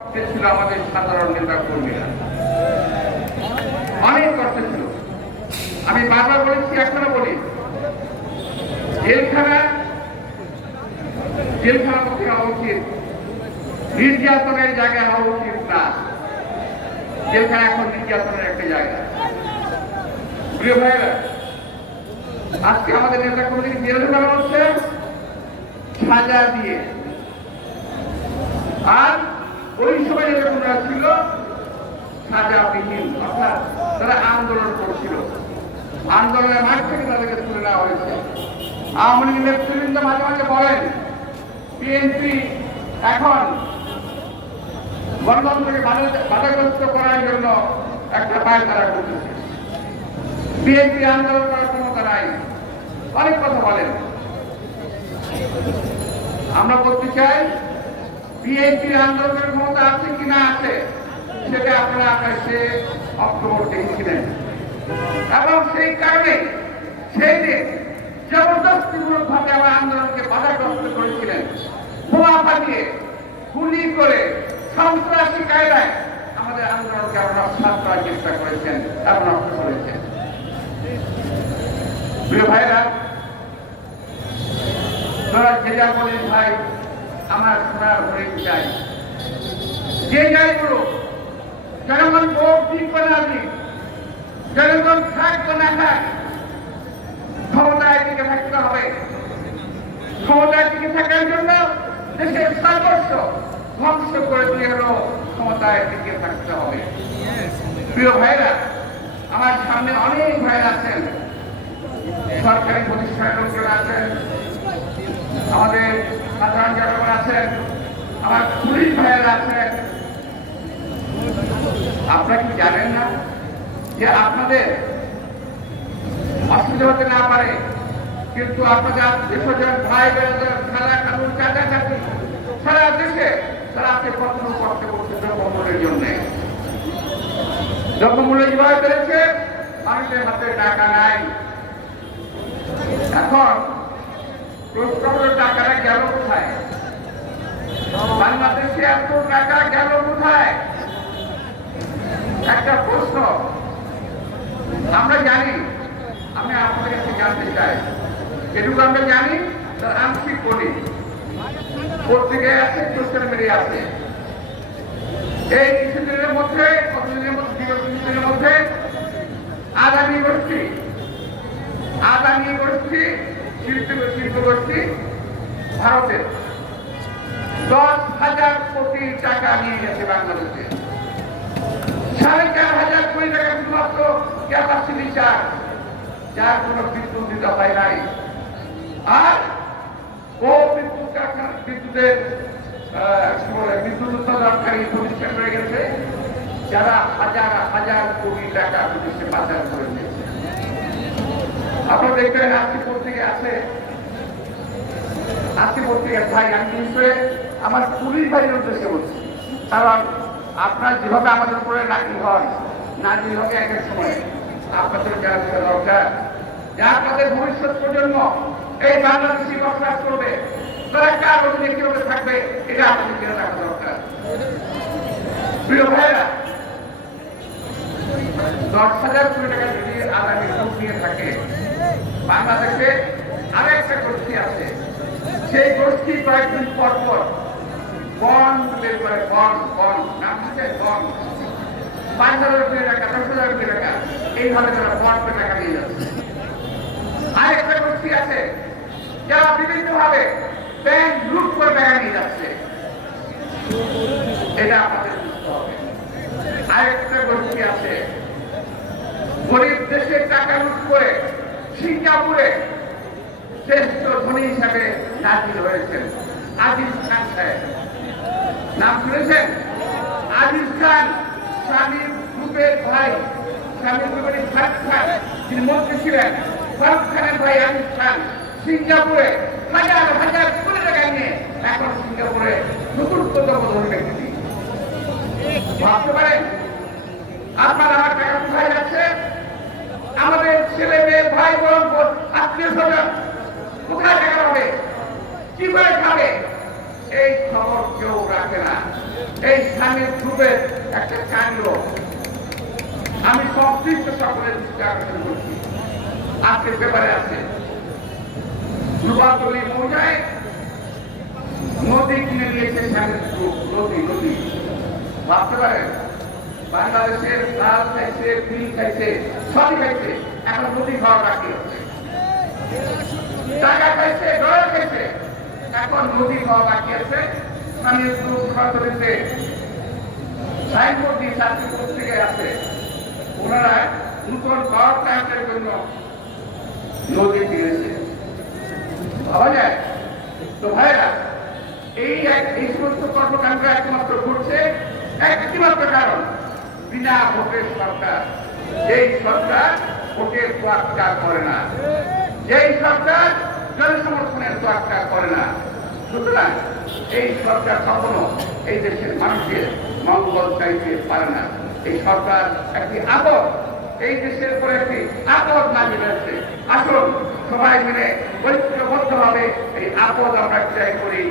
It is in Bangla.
ছিল আমাদের সাধারণ নেতা কর্মীরা অনেক কষ্টে ছিল। আমি বারবার বলেছি, এখনও বলি, জেলখানা জেলখানা মুক্তি হওয়া উচিত। নির্যাতনের জায়গা হওয়া উচিত না। জেলখানা এখন নির্যাতনের একটা জায়গা। প্রিয় ভাইরা আজকে আমাদের নেতা কর্মীদের জেল ঢোকানো হচ্ছে সাজা দিয়ে। আর ওই সময় নেতাকর্মীরা ছিল সাজাবিহীন অর্থাৎ তারা আন্দোলন করছিল। আন্দোলনের মাঠ থেকে তাদেরকে তুলে নেওয়া হয়েছে। আওয়ামী লীগের নেতৃবৃন্দ মাঝে মাঝে বলেন, বিএনপি এখন গণতন্ত্রকে বাধা- বাধাগ্রস্ত করার জন্য একটা পায় তারা করতেছে বিএনপি আন্দোলন করার ক্ষমতা নাই। অনেক কথা বলেন। আমরা বলতে চাই বিএনপি আন্দোলনের ক্ষমতা আছে কি না আছে, সেটা আপনারা আকাশে অক্টোবর দেখেছিলেন। এবং সেই কারণে সেই দিন জবরদস্তিমূলক ভাবে আমার আন্দোলনকে বাধাগ্রস্ত করেছিলেন। বোমা ফাটিয়ে গুলি করে সন্ত্রাসী কায়দায় আমাদের আন্দোলনকে আপনারা সাত করার চেষ্টা করেছেন, এবং নষ্ট করেছেন প্রিয় ভাইরা ভাই আমার সোনার হরিণ চাই যে যাই বলো জনগণ ভোট দিক করে আপনি জনগণ থাকবে না থাক ক্ষমতায় টিকে থাকতে হবে। ক্ষমতায় টিকে থাকার জন্য দেশের সর্বস্ব ধ্বংস করে দিয়ে হলো ক্ষমতায় টিকে থাকতে হবে। প্রিয় ভাইরা, আমার সামনে অনেক ভাইরা আছেন। সরকারি প্রতিষ্ঠানের লোকজন আছেন আমাদের সাধারণ জনগণ আছেন, আমার পুলিশ ভাইয়েরা আছেন। আপনারা কি জানেন না যে আপনাদের অসুবিধা হতে না পারে, কিন্তু আপনাদের দেশজন ভাই বোনদের খেলা কানুন চাচা চাচি সারা দেশে তারা আপনি পত্র করতে করতে দ্রব্যমূল্যের জন্য। দ্রব্যমূল্য যেভাবে বেড়েছে মানুষের হাতে টাকা নাই। এখন প্রশ্ন কোথায়? একটা প্রশ্ন। আমরা জানি, আমি জানতে চাই। যেটুকু আমরা জানি, তার আছে সোশ্যাল মিডিয়া আছে। মধ্যে, কতদিনের মধ্যে কিছুদিনের মধ্যে, আদানি গোষ্ঠী আদানি গোষ্ঠী শিল্প শিল্প ভারতের দশ হাজার কোটি টাকা নিয়ে গেছে বাংলাদেশে। সাড়ে চার হাজার কোটি টাকা শুধুমাত্র ক্যাপাসিটি চার্জ যার কোনো বিদ্যুৎ দিতে হয় নাই। আর ও বিদ্যুৎ বিদ্যুতের বিদ্যুৎ উৎপাদনকারী প্রতিষ্ঠান রয়ে গেছে, যারা হাজার হাজার কোটি টাকা বিদেশে পাচার করে দিয়েছে। আপনারা দেখবেন আজকে আছে। আজকে পত্রিকা ভাই, আমি বিষয়ে আমার পুলিশ বাড়ির উদ্দেশ্যে বলছি। কারণ আপনার যেভাবে আমাদের উপরে রাখি হন না যেভাবে এক এক সময়, আপনাদের জানা দরকার যে আপনাদের ভবিষ্যৎ প্রজন্ম এই বাংলাদেশি বসবাস করবে, তারা কার অধীনে কীভাবে থাকবে, এটা আপনাদের জেনে রাখা দরকার। প্রিয় ভাইরা দশ হাজার কোটি টাকা যদি আদানি থাকে বাংলাদেশে আরেকটা গোষ্ঠী আছে। সেই গোষ্ঠী কয়েকদিন পর পর বন্ড বের করে বন্ড বন্ড নাম হচ্ছে বন্ড পাঁচ হাজার কোটি টাকা দশ হাজার কোটি টাকা এইভাবে তারা বন্ডে টাকা দিয়ে যাচ্ছে। আরেকটা গোষ্ঠী আছে, যারা ব্যাংক করে টাকা নিয়ে যাচ্ছে। এটা আমাদের আরেকটা গোষ্ঠী আছে, গরিব দেশের টাকা লুট করে সিঙ্গাপুরে শ্রেষ্ঠ ধনী হিসাবে নাজির হয়েছেন আজিজ খান সাহেব। নাম শুনেছেন? আজিজ খান স্বামীর গ্রুপের ভাই স্বামীর গ্রুপের ফারুক খান, যিনি মন্ত্রী ছিলেন, ফারুক খানের ভাই আজিজ খান। সিঙ্গাপুরে হাজার হাজার কোটি টাকা নিয়ে এখন সিঙ্গাপুরে চতুর্থতম ধনী ব্যক্তি। ভাবতে পারেন, আপনার আমার টাকা কোথায় যাচ্ছে? আমাদের ভাই বোন আত্মীয় স্বজন কোথায় টাকা পাবে কি করে খাবে এই খবর কেউ রাখে না। এই স্থানীয় গ্রুপের একটা কাণ্ড আমি সংশ্লিষ্ট সকলের আকর্ষণ করছি আজকের পেপারে আছে। যুবাতলি মৌজায় নদী কিনে নিয়েছে স্বামীর গ্রুপ। নদী নদী। ভাবতে পারেন, বাংলাদেশের লাল খাইছে বিল খাইছে, সবই খাইছে। এখন নদী খাওয়া বাকি খাইছে এখন নদী খাওয়া বাকি আছে। আছে। ওনারা নূতন নদী কিনেছে ভাবা তো ভাইরা, এই এক- এই সমস্ত একমাত্র ঘটছে একটি মাত্র কারণ, বিনা ভোটের সরকার। যেই সরকার ভোটের তোয়াক্কা করে না। যেই সরকার জনসমর্থনের তোয়াক্কা করে না। সুতরাং এই সরকার কখনো এই দেশের মানুষের মঙ্গল চাইতে পারে না। এই সরকার একটি আপদ এই দেশের উপরে একটি আপদ নামিয়ে রয়েছে আসুন সবাই মিলে ঐক্যবদ্ধভাবে এই আপদ আমরা জয় করি।